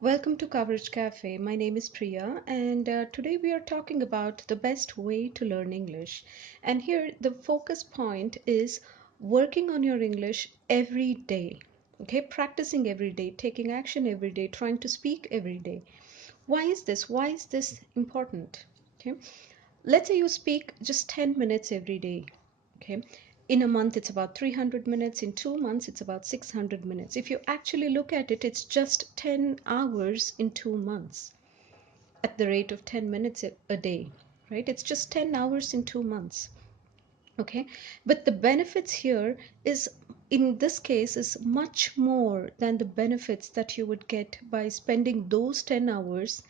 Welcome to Coverage Cafe. My name is Priya, and today we are talking about the best way to learn English. And here, the focus point is working on your English every day. Okay, practicing every day, taking action every day, trying to speak every day. Why is this? Why is this important? Okay, let's say you speak just 10 minutes every day. Okay, in a month it's about 300 minutes, in 2 months it's about 600 minutes. If you actually look at it, it's just 10 hours in 2 months at the rate of 10 minutes a day, right? It's just 10 hours in 2 months. Okay, but the benefits here is, in this case, is much more than the benefits that you would get by spending those 10 hours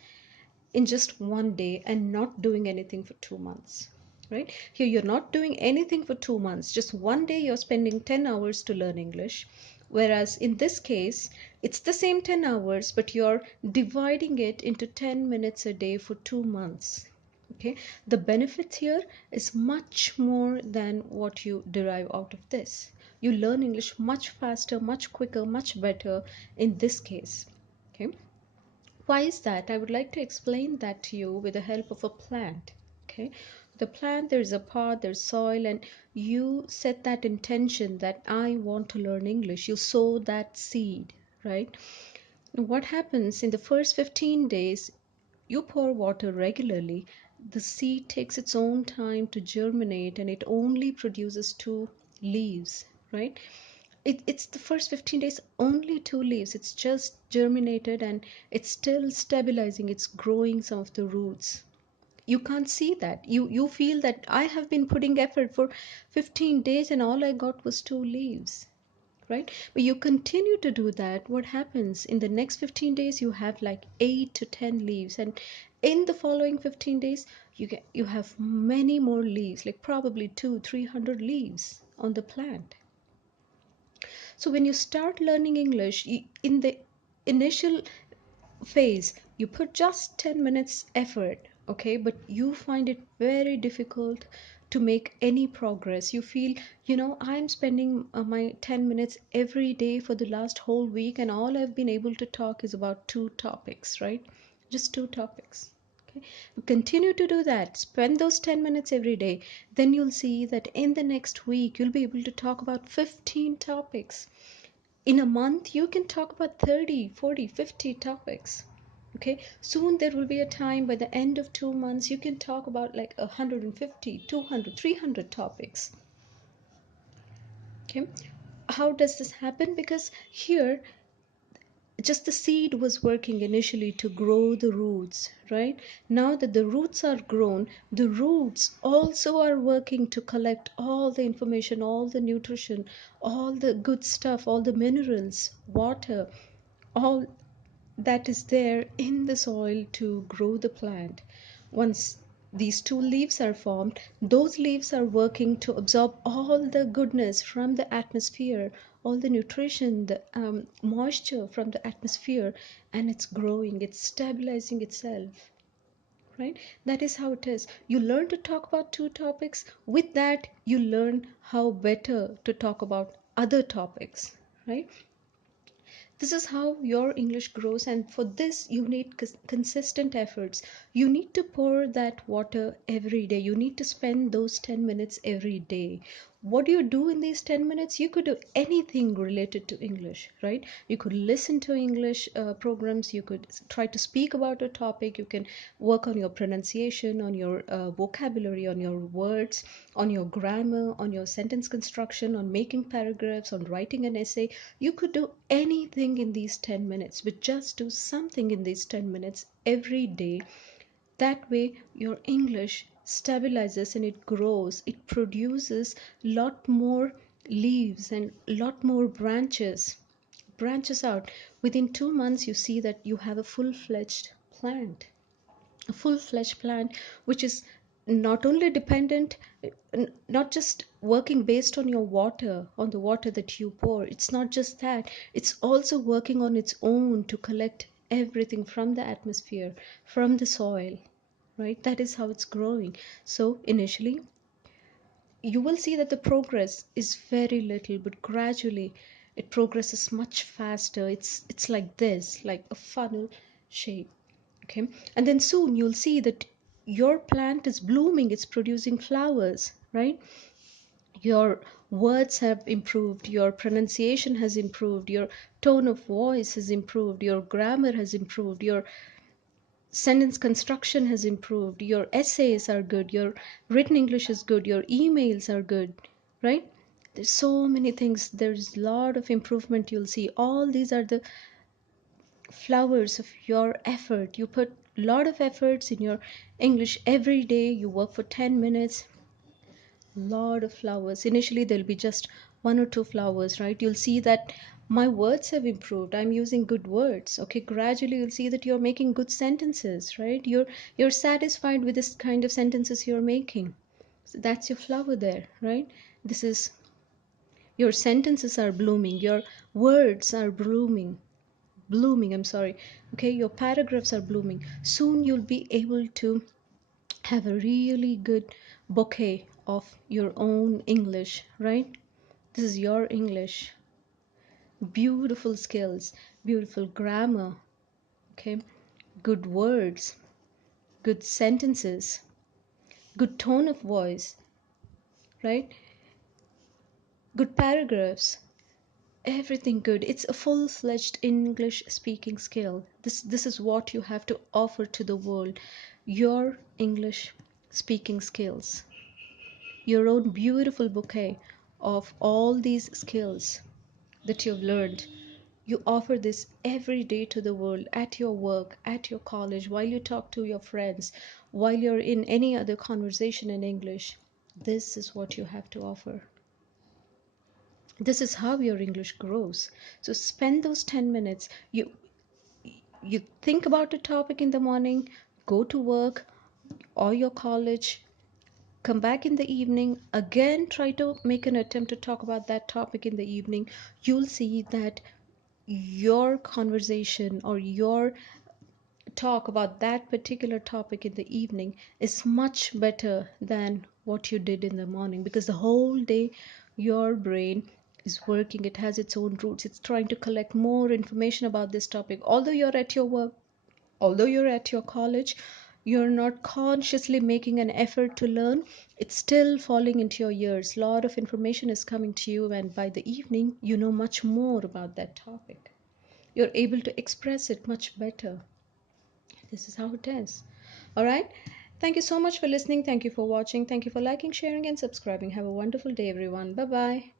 in just one day and not doing anything for 2 months. Right here, you're not doing anything for 2 months, just one day you're spending 10 hours to learn English. Whereas in this case, it's the same 10 hours, but you're dividing it into 10 minutes a day for 2 months. Okay, the benefits here is much more than what you derive out of this. You learn English much faster, much quicker, much better in this case. Okay, why is that? I would like to explain that to you with the help of a plant. Okay, the plant, there's a pot, there's soil, and you set that intention that I want to learn English. You sow that seed, right? What happens in the first 15 days? You pour water regularly, the seed takes its own time to germinate, and it only produces two leaves, right? It's the first 15 days, only two leaves. It's just germinated and it's still stabilizing, it's growing some of the roots. You can't see that. You feel that I have been putting effort for 15 days and all I got was two leaves, right? But you continue to do that, what happens in the next 15 days? You have like 8 to 10 leaves, and in the following 15 days you have many more leaves, like probably 200-300 leaves on the plant. So when you start learning English, in the initial phase, you put just 10 minutes effort, okay, but you find it very difficult to make any progress. You feel, I'm spending my 10 minutes every day for the last whole week, and all I've been able to talk is about two topics, right? Just two topics. Okay, continue to do that, spend those 10 minutes every day, then you'll see that in the next week you'll be able to talk about 15 topics. In a month you can talk about 30, 40, 50 topics. Okay, soon there will be a time by the end of 2 months you can talk about like 150, 200, 300 topics. Okay, how does this happen? Because here, just the seed was working initially to grow the roots, right? Now that the roots are grown, the roots also are working to collect all the information, all the nutrition, all the good stuff, all the minerals, water, all that is there in the soil to grow the plant. Once these two leaves are formed, those leaves are working to absorb all the goodness from the atmosphere, all the nutrition, the moisture from the atmosphere, and it's growing, it's stabilizing itself, right? That is how it is. You learn to talk about two topics. With that, you learn how better to talk about other topics, right? This is how your English grows, and for this you need consistent efforts. You need to pour that water every day. You need to spend those 10 minutes every day. What do you do in these 10 minutes? You could do anything related to English, right? You could listen to English programs, you could try to speak about a topic, you can work on your pronunciation, on your vocabulary, on your words, on your grammar, on your sentence construction, on making paragraphs, on writing an essay. You could do anything in these 10 minutes, but just do something in these 10 minutes every day. That way, your English stabilizes and it grows. It produces lot more leaves and lot more branches out. Within 2 months, you see that you have a full-fledged plant. A full-fledged plant which is not only dependent, not just working based on your water, on the water that you pour. It's not just that, it's also working on its own to collect everything from the atmosphere, from the soil, right? That is how it's growing. So initially you will see that the progress is very little, but gradually It progresses much faster. It's like this, like a funnel shape. Okay, and then soon you'll see that your plant is blooming, it's producing flowers, right? Your words have improved, your pronunciation has improved, your tone of voice has improved, your grammar has improved, your sentence construction has improved, your essays are good, your written English is good, your emails are good, right? There's so many things, there's a lot of improvement you'll see. All these are the flowers of your effort. You put a lot of efforts in your English every day, you work for 10 minutes, lot of flowers. Initially there'll be just one or two flowers, right? You'll see that my words have improved, I'm using good words. Okay, gradually you'll see that you're making good sentences, right? You're satisfied with this kind of sentences you're making. So that's your flower there, right? This is, your sentences are blooming, your words are blooming, I'm sorry. Okay, your paragraphs are blooming. Soon you'll be able to have a really good bouquet of your own English, right? This is your English. Beautiful skills, beautiful grammar, okay? Good words, good sentences, good tone of voice, right? Good paragraphs, everything good. It's a full-fledged English speaking skill. This is what you have to offer to the world. Your English speaking skills. Your own beautiful bouquet of all these skills that you've learned. You offer this every day to the world, at your work, at your college, while you talk to your friends, while you're in any other conversation in English. This is what you have to offer. This is how your English grows. So spend those 10 minutes. You think about a topic in the morning, go to work or your college, come back in the evening, again try to make an attempt to talk about that topic in the evening. You'll see that your conversation or your talk about that particular topic in the evening is much better than what you did in the morning, because the whole day your brain is working, it has its own roots, it's trying to collect more information about this topic. Although you're at your work, although you're at your college, you're not consciously making an effort to learn, it's still falling into your ears. A lot of information is coming to you, and by the evening you know much more about that topic, you're able to express it much better. This is how it is. All right, thank you so much for listening, thank you for watching, thank you for liking, sharing and subscribing. Have a wonderful day everyone. Bye bye.